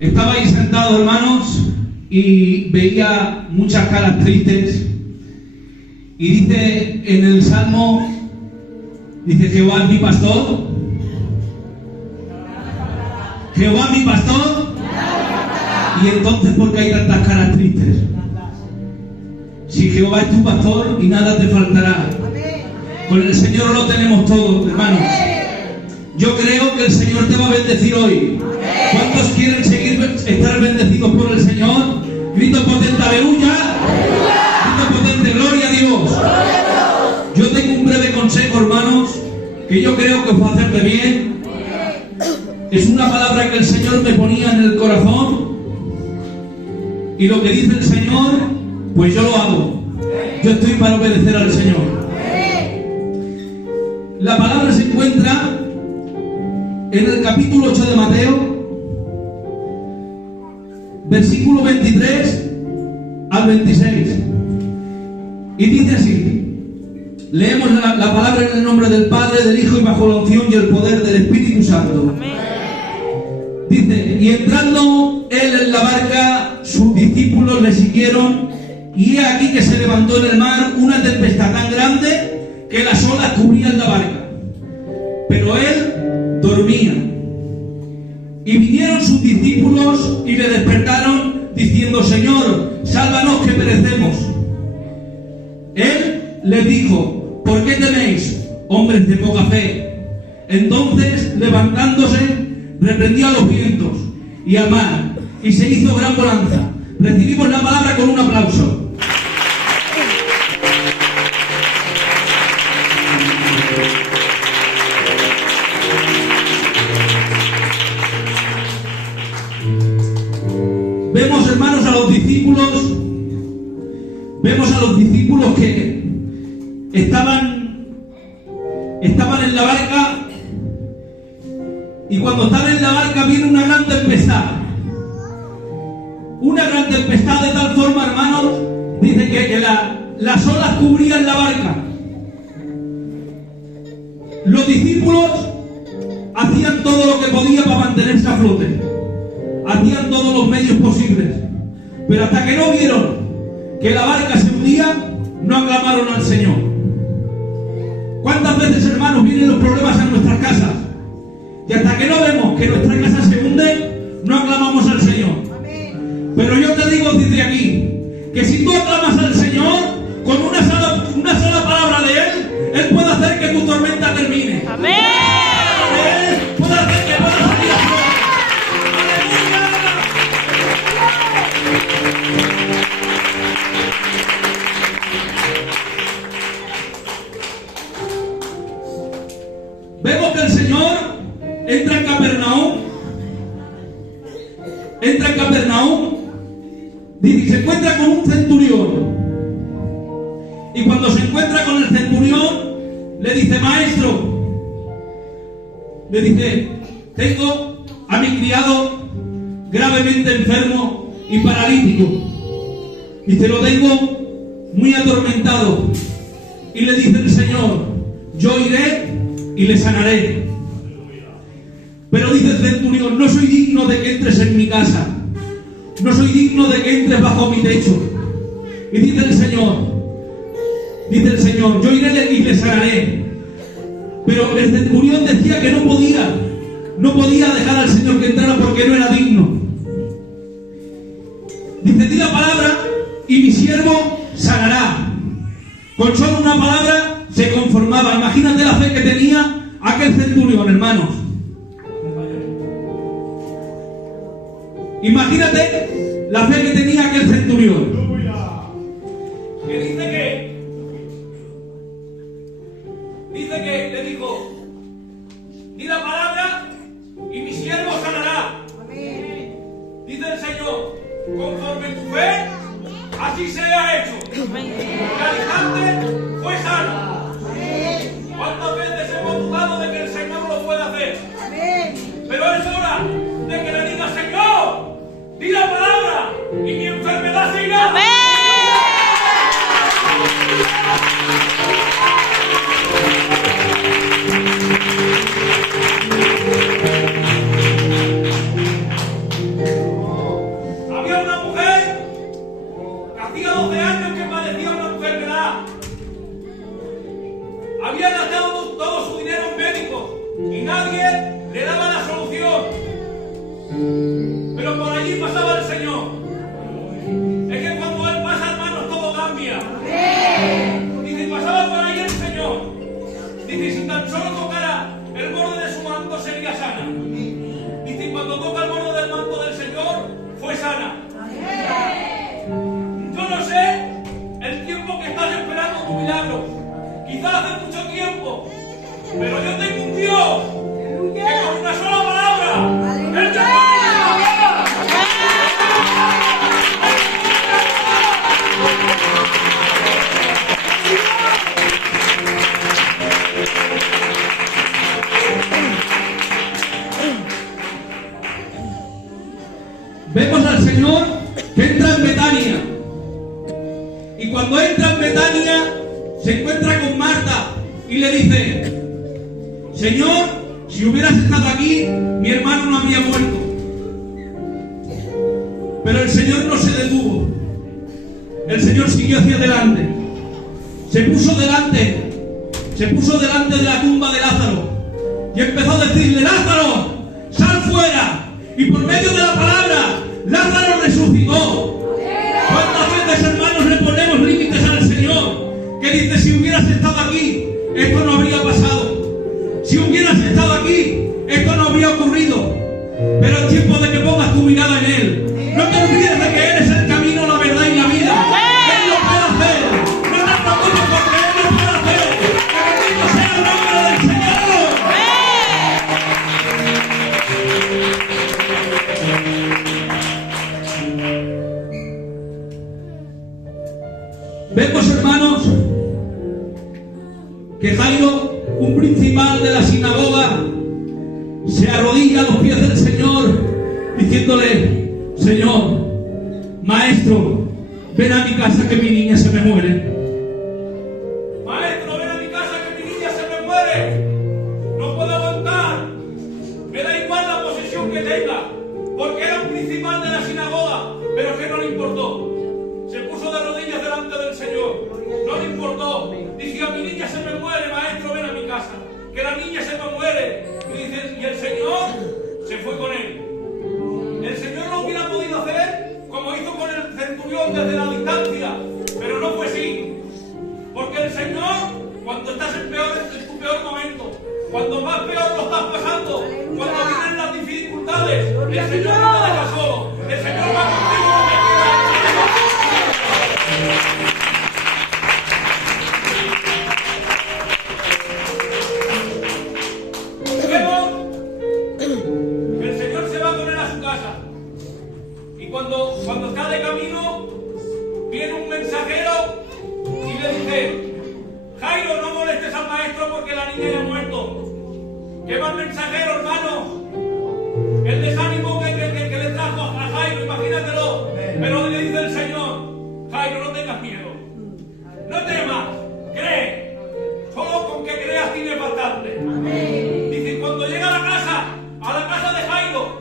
Estaba ahí sentado, hermanos, y veía muchas caras tristes. Y dice en el Salmo, dice: Jehová es mi pastor. Jehová es mi pastor. Y entonces, ¿por qué hay tantas caras tristes? Si Jehová es tu pastor y nada te faltará. Con el Señor lo tenemos todo, hermanos. Yo creo que el Señor te va a bendecir hoy. ¿Cuántos quieren estar bendecidos por el Señor? Grito potente, aleluya. Grito potente, gloria a Dios. Yo tengo un breve consejo, hermanos, que yo creo que os va a hacer de bien. Es una palabra que el Señor me ponía en el corazón. Y lo que dice el Señor, pues yo lo hago. Yo estoy para obedecer al Señor. La palabra se encuentra en el capítulo 8 de Mateo, versículo 23 al 26. Y dice así: leemos la palabra en el nombre del Padre, del Hijo y bajo la unción y el poder del Espíritu Santo. Dice: y entrando él en la barca, sus discípulos le siguieron, y he aquí que se levantó en el mar una tempestad tan grande que las olas cubrían la barca, pero él dormía. Y vinieron sus discípulos y le despertaron, diciendo: Señor, sálvanos que perecemos. Él les dijo: ¿por qué teméis, hombres de poca fe? Entonces, levantándose, reprendió a los vientos y al mar, y se hizo gran bonanza. Recibimos la palabra con un aplauso. Vemos, hermanos, a los discípulos que estaban en la barca, y cuando están en la barca viene una gran tempestad. Una gran tempestad de tal forma, hermanos, dice que las olas cubrían la barca. Los discípulos hacían todo lo que podían para mantenerse a flote. Hacían todos los medios posibles, pero hasta que no vieron que la barca se hundía, no aclamaron al Señor. ¿Cuántas veces, hermanos, vienen los problemas en nuestras casas? Y hasta que no vemos que nuestra casa se hunde, no aclamamos al Señor. Pero yo te digo desde aquí, que si tú aclamas al Señor, con una sola palabra de Él, Él puede hacer que tu tormenta termine. Amén. Él puede hacer que puedas salir a flote. Vemos que el Señor entra en Capernaum, dice, y se encuentra con un centurión. Y cuando se encuentra con el centurión, le dice: maestro, le dice, tengo a mi criado gravemente enfermo y paralítico, y te lo tengo muy atormentado. Y le dice el Señor: yo iré y le sanaré. Pero dice el centurión: no soy digno de que entres en mi casa, no soy digno de que entres bajo mi techo. Y dice el Señor: yo iré y le sanaré. Pero el centurión decía que no podía dejar al Señor que entrara porque no era digno. Dice: di la palabra y mi siervo sanará. Con solo una palabra se conformaba. Imagínate la fe que tenía aquel centurión, hermanos. Imagínate la fe que tenía aquel centurión. Que dice que le dijo: di la palabra y mi siervo sanará. Dice el Señor: conforme tu fe, así sea hecho. El instante fue sano. ¿Cuántas veces hemos dudado de que el Señor lo pueda hacer? Pero es hora de que le diga: Señor, di la palabra y mi enfermedad se irá. pero por allí pasaba el Señor. Es que cuando Él pasa, hermanos, todo cambia. Dice, pasaba por ahí el Señor. Dice, si tan solo tocara el borde de su manto sería sana. Dice, cuando toca el borde del manto del Señor, fue sana. Yo no sé el tiempo que estás esperando tu milagro. Quizás hace mucho tiempo. Pero yo tengo un Dios que con una sola palabra, Él te pone la vida. Vemos al Señor que entra en Betania. Y cuando entra en Betania, se encuentra con Marta y le dice: Señor, si hubieras estado aquí, mi hermano no habría muerto. Pero el Señor no se detuvo. El Señor siguió hacia adelante. Se puso delante de la tumba de Lázaro y empezó a decirle: Lázaro, sal fuera. Y por medio de la palabra, Lázaro resucitó. ¿Cuántas veces, hermanos, le ponemos límites al Señor? Que dice: si hubieras estado aquí, esto no habría pasado. Si hubieras estado aquí, esto no habría ocurrido. Pero es tiempo de que pongas tu mirada en Él. No te olvides de que Él es el camino, la verdad y la vida. Él lo puede hacer. No te preocupes porque Él lo puede hacer. Que bendito sea el nombre del Señor. Vemos, hermanos, que Jairo, un principal de la sinagoga, se arrodilla a los pies del Señor diciéndole: Señor, maestro, ven a mi casa que mi niña se me muere. Maestro, ven a mi casa que mi niña se me muere. No puedo aguantar. Me da igual la posesión que tenga, porque era un principal de la sinagoga, pero que no le importó. Se puso de rodillas delante del Señor. No le importó. Decía: mi niña se me muere, maestro, ven a mi casa. Que la niña se me muere. Y el Señor se fue con él. El Señor no hubiera podido hacer como hizo con el centurión desde la distancia. Pero no fue así. Porque el Señor, cuando estás en tu peor momento, cuando más peor lo estás pasando, cuando vienen las dificultades, el Señor no te deja solo. El Señor va contigo donde quiera. El Señor se va con él a su casa. Y cuando está de camino, viene un mensajero y le dice: Jairo, no molestes al maestro porque la niña ya ha muerto. Lleva el mensajero, hermano, el desánimo que le trajo a Jairo, imagínatelo. Pero le dice el Señor: Jairo, no tengas miedo, no temas, cree. Solo con que creas tienes bastante. Dice: cuando llega a la casa de Jairo,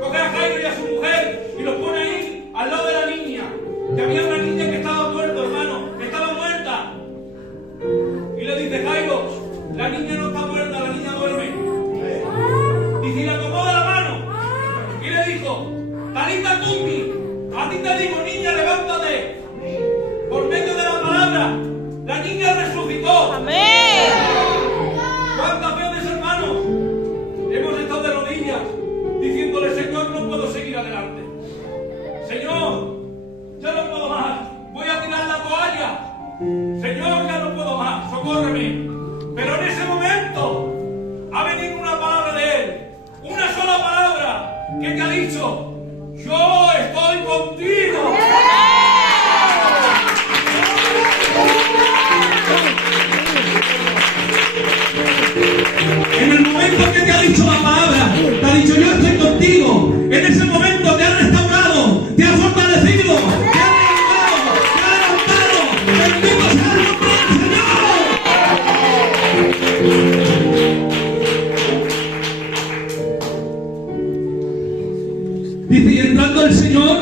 coge a Jairo y a su mujer y los pone ahí al lado de la niña. Que había una niña que estaba muerta, hermano, que estaba muerta. Y le dice: Jairo, la niña no está muerta, la niña duerme. Dice: y la tomó de la mano y le dijo: Talita cumi, a ti te digo, niña, levántate. Por medio de la palabra, la niña resucitó. Amén. ¿Cuántas veces, hermanos, hemos estado de rodillas diciéndole: Señor, no puedo seguir adelante. Señor, ya no puedo más. Voy a tirar la toalla. Señor, ya no puedo más. Socórreme. Pero en ese momento ha venido una palabra de Él. Una sola palabra que te ha dicho: yo estoy contigo. En el momento que te ha dicho la palabra, te ha dicho: yo estoy contigo. En ese momento te ha restaurado, te ha fortalecido, te ha reanimado, te ha levantado. Bendito sea el nombre del Señor. Dice: y entrando el Señor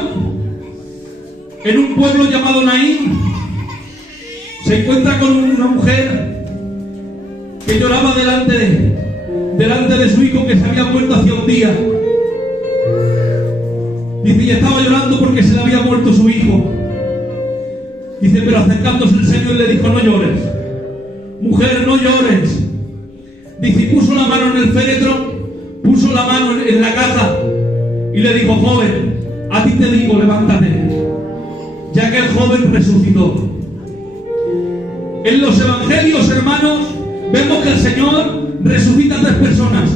en un pueblo llamado Naín, se encuentra con una mujer que lloraba delante de su hijo que se había muerto hacía un día. Dice, y estaba llorando porque se le había muerto su hijo. Dice, pero acercándose el Señor le dijo, no llores. Mujer, no llores. Dice, y puso la mano en el féretro, puso la mano en la caja y le dijo, joven, a ti te digo, levántate. Ya que el joven resucitó. En los evangelios, hermanos, vemos que el Señor resucita a 3 personas.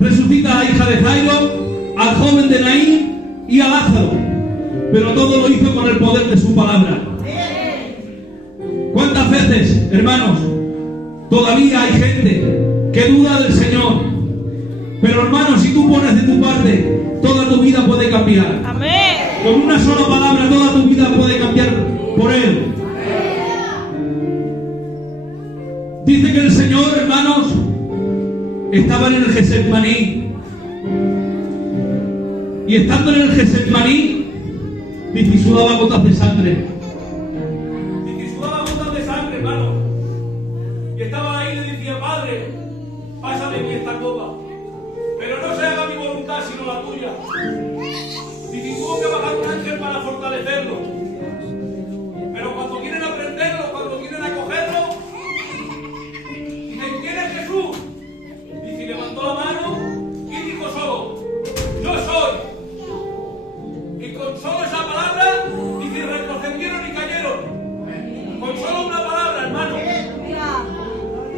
Resucita a la hija de Jairo, al joven de Naín y a Lázaro. Pero todo lo hizo con el poder de su palabra. ¿Cuántas veces, hermanos, todavía hay gente que duda del Señor? Pero, hermanos, si tú pones de tu parte, toda tu vida puede cambiar. Amén. Con una sola palabra, toda tu vida puede cambiar por Él. Dice que el Señor, hermanos, estaba en el Getsemaní. Y estando en el Getsemaní, dice, sudaba gotas de sangre. Dice, sudaba gotas de sangre, hermano. Y estaba ahí y le decía, Padre, pasa de mí esta copa, pero no se haga mi voluntad sino la tuya. Dice, tuvo que bajar un ángel para fortalecerlo. Pero cuando quieren aprenderlo, cuando quieren acogerlo, dicen, ¿quién es Jesús? Dice, levantó la mano y dijo solo, yo soy. Y con solo esa palabra, dice, retrocedieron y cayeron. Con solo una palabra, hermano.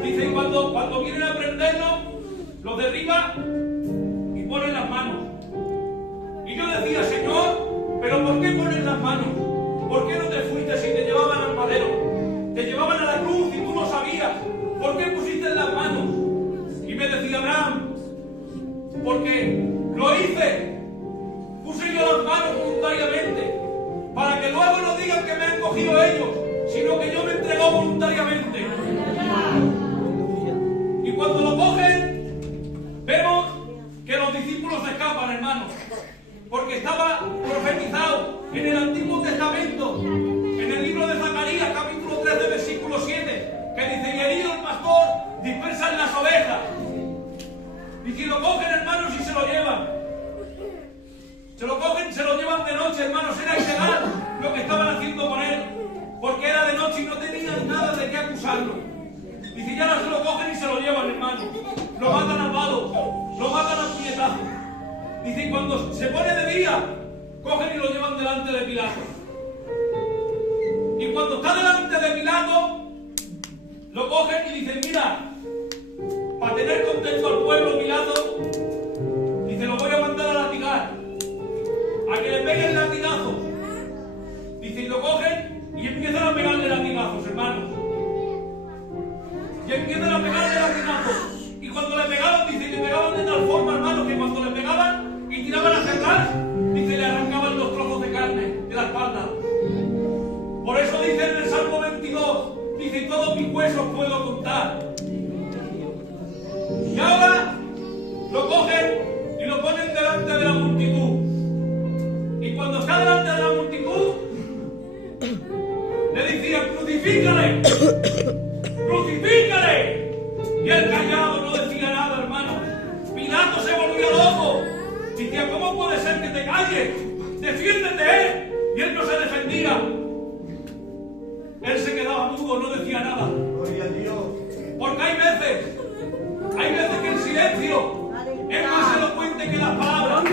Dice, y cuando quieren aprenderlo, lo derriba y ponen las manos. Y yo decía, Señor, ¿pero por qué ponen las manos? ¿Por qué no te fuiste si te llevaban al madero? Te llevaban a la cruz y tú no sabías. ¿Por qué pusiste las manos? Y me decía Abraham, porque lo hice. Puse yo las manos voluntariamente, para que luego no digan que me han cogido ellos, sino que yo me entregó voluntariamente. Y cuando lo cogen, vemos que los discípulos escapan, hermanos, porque estaba profetizado en el Antiguo Testamento, en el libro de Zacarías, capítulo 13, versículo 7, que dice, y herido el pastor, dispersan las ovejas. Y si lo cogen, hermanos, y se lo llevan. Se lo cogen, se lo llevan de noche, hermanos. Era ilegal lo que estaban haciendo con él, porque era de noche y no tenían nada de qué acusarlo. Y si ya no se lo cogen y se lo llevan, hermanos. Lo matan a palo, lo matan a puñetazos. Dice, cuando se pone de día, cogen y lo llevan delante de Pilato. Y cuando está delante de Pilato, lo cogen y dicen, mira, para tener contento al pueblo, Pilato, dice, lo voy a mandar a latigar, a que le peguen latigazos. Dice, y lo cogen y empiezan a pegarle latigazos, hermanos. Y empiezan a pegarle latigazos. Y cuando le pegaban, dice, que pegaban de tal forma, hermanos, que cuando le pegaban y tiraban hacia atrás, dice, le arrancaban los trozos de carne de la espalda. Por eso dice en el Salmo 22, dice, todos mis huesos puedo contar. Y ahora lo cogen y lo ponen delante de la multitud. Y cuando está delante de la multitud, le decían, crucifícale, crucifícale. Y el callado no decía nada, hermano. Pilato se volvió loco. Decía, ¿cómo puede ser que te calles? Defiéndete. Y él no se defendía. Él se quedaba mudo, no decía nada. Gloria a Dios. Porque hay veces que el silencio es más elocuente que las palabras.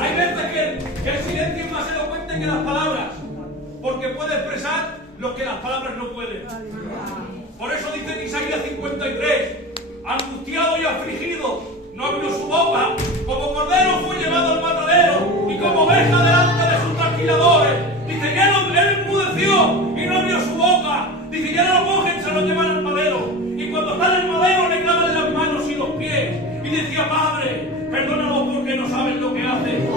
Hay veces que el silencio es más elocuente que las palabras, porque puede expresar lo que las palabras no pueden. Por eso dice en Isaías 53, angustiado y afligido, no abrió su boca, como cordero fue llevado al matadero, y como oveja delante de sus trasquiladores. Dice, él enmudeció y no abrió su boca. Dice, ya no lo cogen, se lo llevan al madero. Y cuando está en el madero le clavan las manos y los pies. Y decía, Padre, perdónalos porque no saben lo que hacen.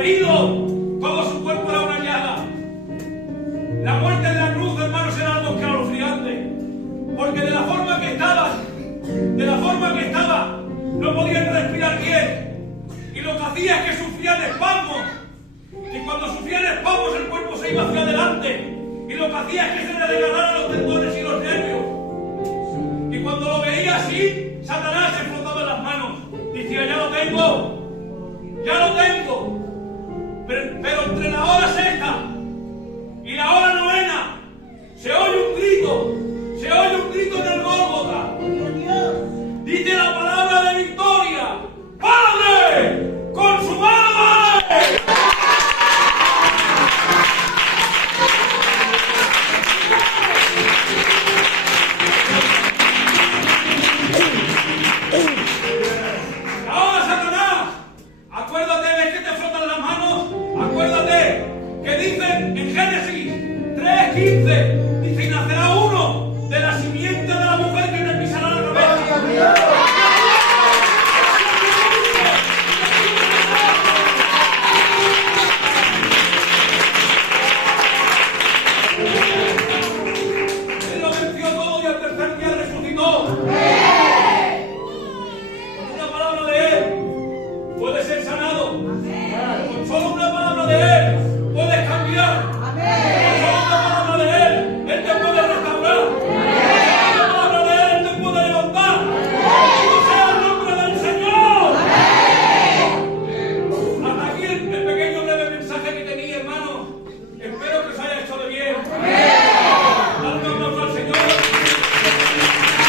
herido, todo su cuerpo era una llaga. La muerte en la cruz, hermanos, era algo escalofriante, porque de la forma que estaba, no podían respirar bien, y lo que hacía es que sufrían espasmos, y cuando sufrían espasmos el cuerpo se iba hacia adelante, y lo que hacía es que se le desgarraran los tendones y los nervios. Y cuando lo veía así, Satanás se frotaba las manos, decía: ya lo tengo, pero entre la hora sexta